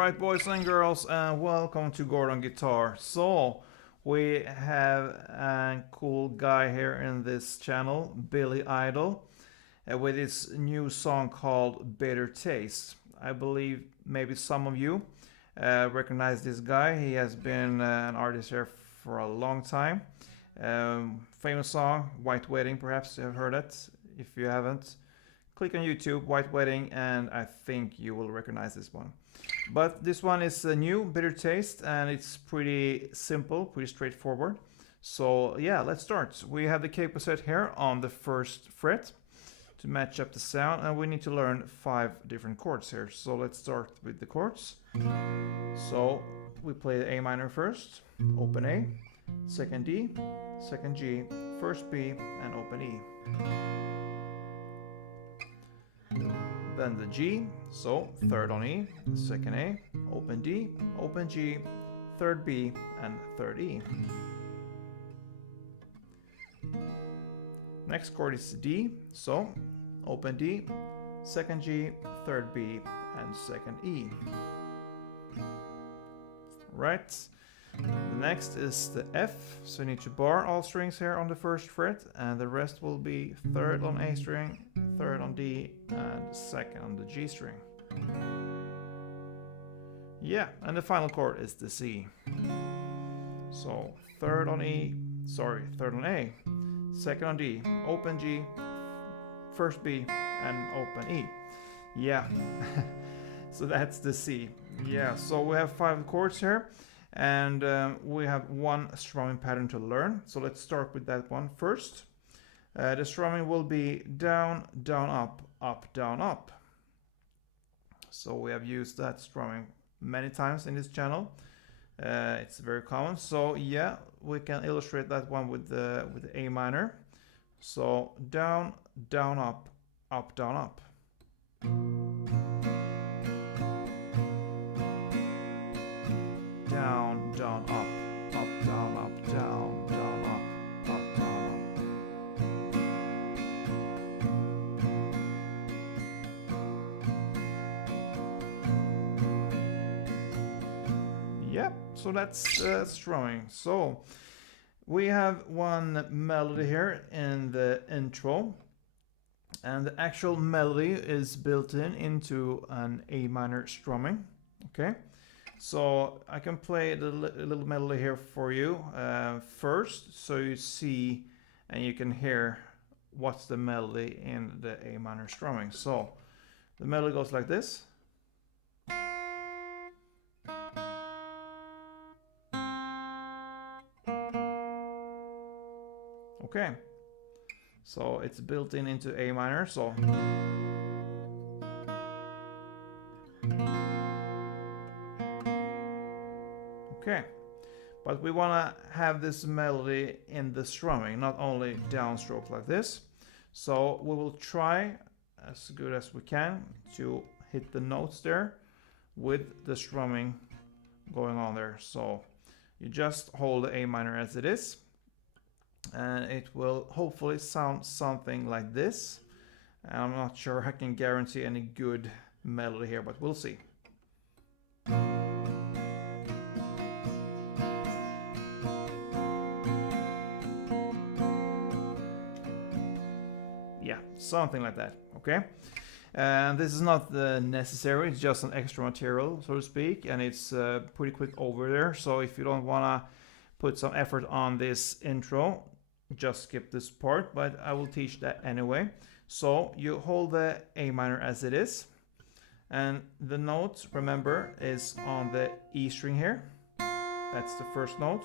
Alright, boys and girls, and welcome to Gordon Guitar. So, we have a cool guy here in this channel, Billy Idol, with his new song called Bitter Taste. I believe maybe some of you recognize this guy. He has been an artist here for a long time. Famous song, White Wedding, perhaps you have heard it. If you haven't, click on YouTube, White Wedding, and I think you will recognize this one. But this one is a new Bitter Taste, and it's pretty simple, pretty straightforward. So yeah, let's start. We have the capo set here on the first fret to match up the sound, and we need to learn 5 different chords here. So let's start with the chords. So we play the A minor first, open A, second D, second G, first B, and open E. Then the G, so third on E, second A, open D, open G, third B, and third E. Next chord is D, so open D, second G, third B, and second E. Right. Next is the F, so you need to bar all strings here on the first fret, and the rest will be third on A string, third on D, and second on the G string. Yeah, and the final chord is the C. So third on A, second on D, open G, first B, and open E. Yeah, so that's the C. Yeah, so we have 5 chords here. And we have one strumming pattern to learn. So let's start with that one first. The strumming will be down, down, up, up, down, up. So we have used that strumming many times in this channel. It's very common. So yeah, we can illustrate that one with the A minor. So down, down, up, down, up. Down, down, up, down, up, down, down, up, down, up. Yep, so that's strumming. So we have one melody here in the intro, and the actual melody is built into an A minor strumming. Okay. So I can play the little melody here for you first, so you see and you can hear what's the melody in the A minor strumming. So the melody goes like this. Okay, so it's built into A minor. So okay, but we want to have this melody in the strumming, not only downstroke like this. So we will try as good as we can to hit the notes there with the strumming going on there. So you just hold the A minor as it is, and it will hopefully sound something like this. And I'm not sure I can guarantee any good melody here, but we'll see. Yeah, something like that, okay? And this is not necessary, it's just an extra material, so to speak, and it's pretty quick over there. So if you don't want to put some effort on this intro, just skip this part, but I will teach that anyway. So you hold the A minor as it is, and the note, remember, is on the E string here. That's the first note,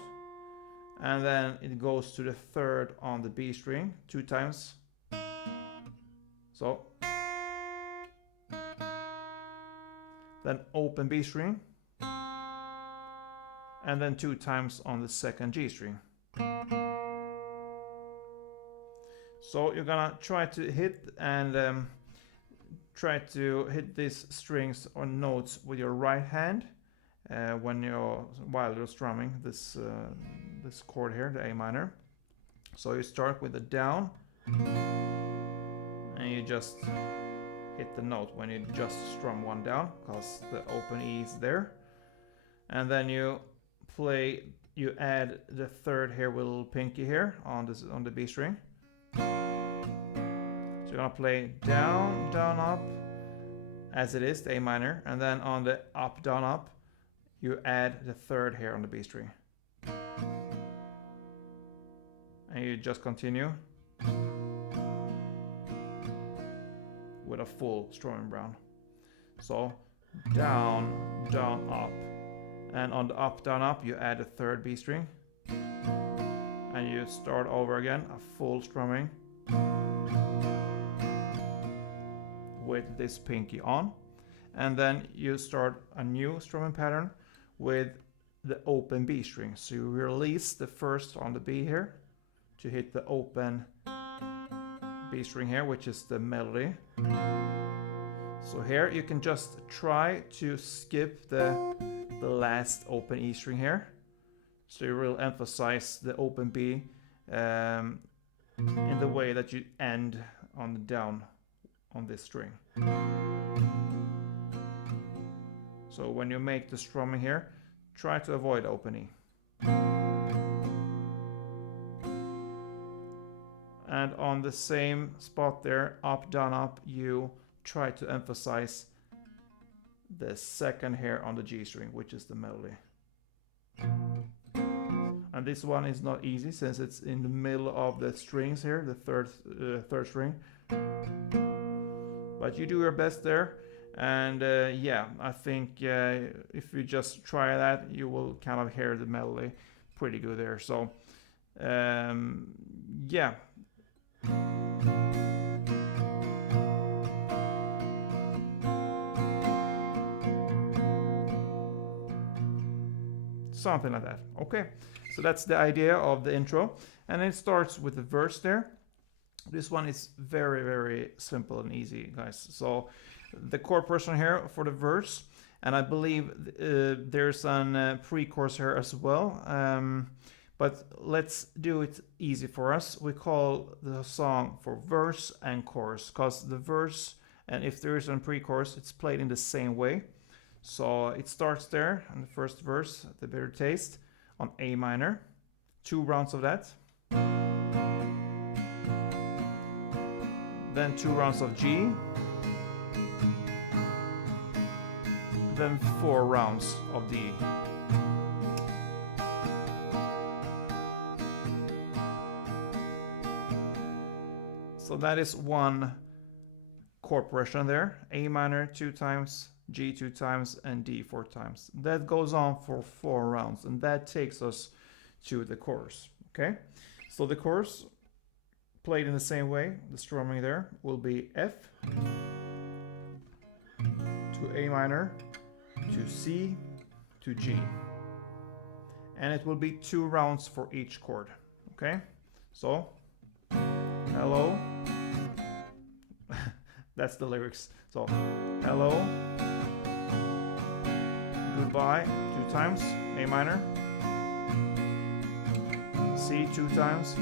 and then it goes to the third on the B string 2 times. So then open B string, and then 2 times on the second G string. So you're gonna try to hit these strings or notes with your right hand while you're strumming this chord here, the A minor. So you start with the down, and you just hit the note when you just strum one down, because the open E is there. And then you add the third here with a little pinky here on the B string. So you're gonna play down, down, up, as it is, the A minor, and then on the up, down, up, you add the third here on the B string. And you just continue with a full strumming round. So down, down, up. And on the up, down, up, you add a third B string. And you start over again, a full strumming with this pinky on. And then you start a new strumming pattern with the open B string. So you release the first on the B here to hit the open B string here, which is the melody. So here you can just try to skip the last open E string here. So you will emphasize the open B in the way that you end on the down on this string. So when you make the strumming here, try to avoid open E. And on the same spot there, up, down, up, you try to emphasize the second here on the G string, which is the melody. And this one is not easy since it's in the middle of the strings here, the third string. But you do your best there. And yeah, I think if you just try that, you will kind of hear the melody pretty good there. So yeah. Something like that. Okay, so that's the idea of the intro. And it starts with the verse there. This one is very, very simple and easy, guys. So the chord progression here for the verse, and I believe there's an pre-chorus here as well. But let's do it easy for us. We call the song for verse and chorus, because the verse, and if there is a pre-chorus, it's played in the same way. So it starts there on the first verse, The Bitter Taste, on A minor. 2 rounds of that. Then 2 rounds of G. Then 4 rounds of D. So that is one chord progression there. A minor 2 times, G 2 times, and D 4 times. That goes on for 4 rounds, and that takes us to the chorus. Okay, so the chorus played in the same way. The strumming there will be F to A minor to C to G, and it will be 2 rounds for each chord. Okay, so hello. That's the lyrics. So hello, goodbye 2 times, A minor, C 2 times,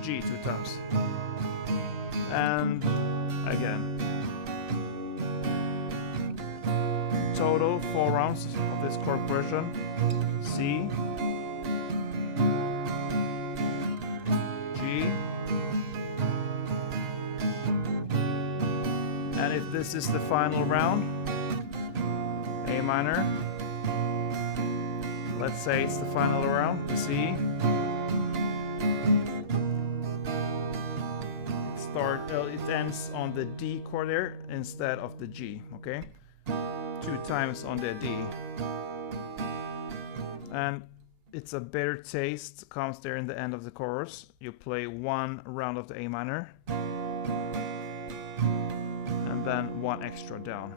G 2 times, and again. Total 4 rounds of this chord progression. C, G, and if this is the final round, A minor, let's say it's the final round, the C, it ends on the D chord there instead of the G, okay? 2 times on the D. And it's a Bitter Taste comes there in the end of the chorus. You play 1 round of the A minor and then 1 extra down,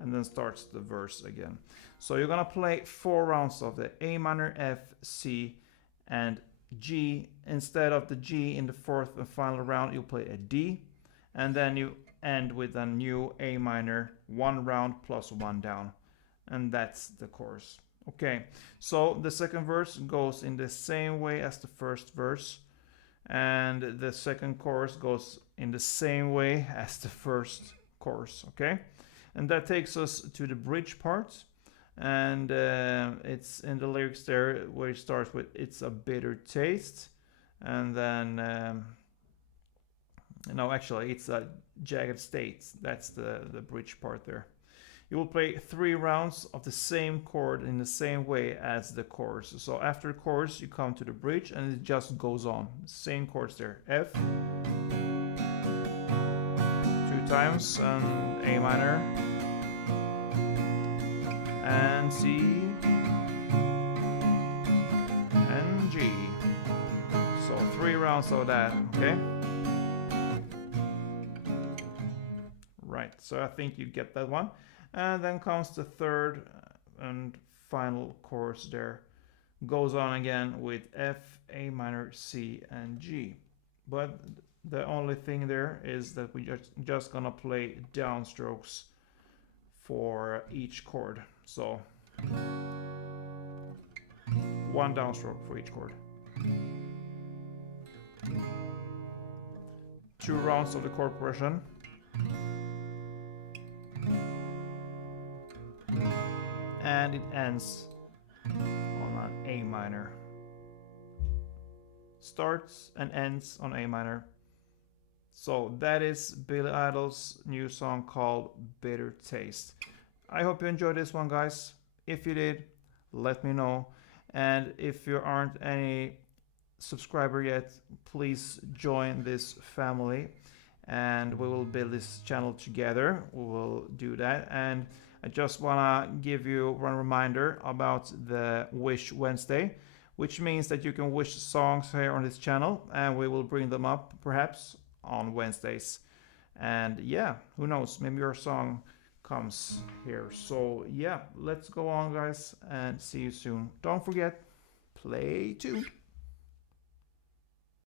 and then starts the verse again. So you're gonna play 4 rounds of the A minor, F, C, and G. Instead of the G in the 4th and final round, you play a D, and then you end with a new A minor, 1 round plus 1 down, and that's the chorus. Okay, so the second verse goes in the same way as the first verse, and the second chorus goes in the same way as the first chorus, okay? And that takes us to the bridge part, and it's in the lyrics there where it starts with "It's a bitter taste," and then no, actually it's a jagged state. That's the bridge part there. You will play 3 rounds of the same chord in the same way as the chorus. So after the chorus, you come to the bridge and it just goes on. Same chords there. F, 2 times, and A minor, and C, and G. So 3 rounds of that, okay? Right, so I think you get that one. And then comes the third and final chorus there. Goes on again with F, A minor, C, and G. But the only thing there is that we just gonna play downstrokes for each chord. So 1 downstroke for each chord. 2 rounds of the chord progression. And it ends on an A minor. Starts and ends on A minor. So that is Billy Idol's new song called Bitter Taste. I hope you enjoyed this one, guys. If you did, let me know. And if you aren't any subscriber yet, please join this family and we will build this channel together. We will do that. And I just want to give you one reminder about the Wish Wednesday, which means that you can wish songs here on this channel and we will bring them up perhaps on Wednesdays. And yeah, who knows, maybe your song comes here. So yeah, let's go on, guys, and see you soon. Don't forget, play 2.